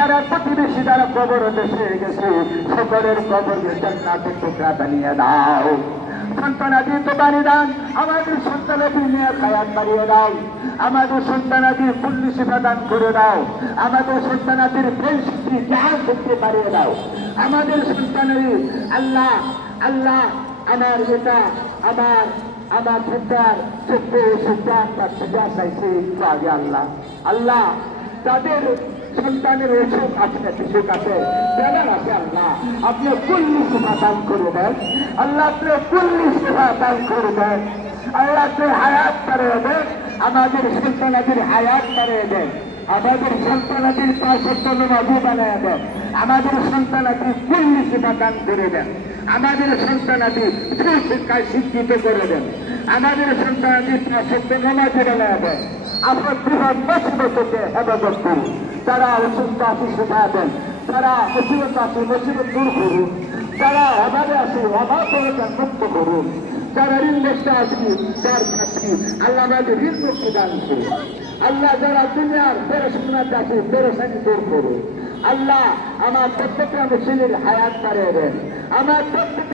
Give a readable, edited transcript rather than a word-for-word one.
যারা প্রতিবেশী যারা কবর দেশে গেছে সকলের কবরকে জান্নাতের টুকরা বানিয়ে দাও। সন্তানাদি তো বাড়ি দান, আমাদের সন্তানাদি নিয়ে খায়াত বাড়িয়ে দাও। আমাদের সন্তানাদির পুণ্যি সেবা দান করে দাও। আমাদের সন্তানাদির প্রেম শক্তি জ্ঞান শক্তি বাড়িয়ে দাও। আমাদের সন্তানের আল্লাহ আল্লাহ আমার এটা আমার আমার সন্তান চোদ্দ সন্তান তার সেটা চাইছে একটু আগে আল্লাহ আল্লাহ তাদের সন্তানের অসুখ আছে বিসুখ আছে বেলার আছে আল্লাহ আপনি কুল্লি সেবা দান করে দেন। আল্লাহ আপনি কুল্লি সেবা দান করে দেন। আল্লাহ আপনি হায়াত বাড়িয়ে দেন। আমাদের সন্তানাদের হায়াত বাড়িয়ে দেন। আমাদের সন্তানাদের নামাজি বানায় দেন। আমাদের সন্তানাদের কুল্লি সেবা দান করে দেন। আমাদের সন্তানাদের শিক্ষায় শিক্ষিত করে দেন। আমাদের সন্তানাদের নামাজি বানায় দেন। আপনার বৃহৎ মুসিবতকে হেফাজত করুন। যারা অসুস্থ আছে সেটা দেন। যারা মুসিবত আছে মুসিবত দূর করুন। যারা অভাবে আছে অভাব করে তার মুক্ত করুন। যারা ঋণগ্রস্ত আছে তার ছাত্রী আল্লাহ আমাদের ঋণ মুক্তি দান করুন। আল্লাহ যারা দুনিয়ার পেরেশানিতে আছে পেরেশানি দূর করুন। আল্লাহ আমার প্রত্যেকটা মুসলিমের হায়াত বাড়িয়ে দেন। আমার প্রত্যেক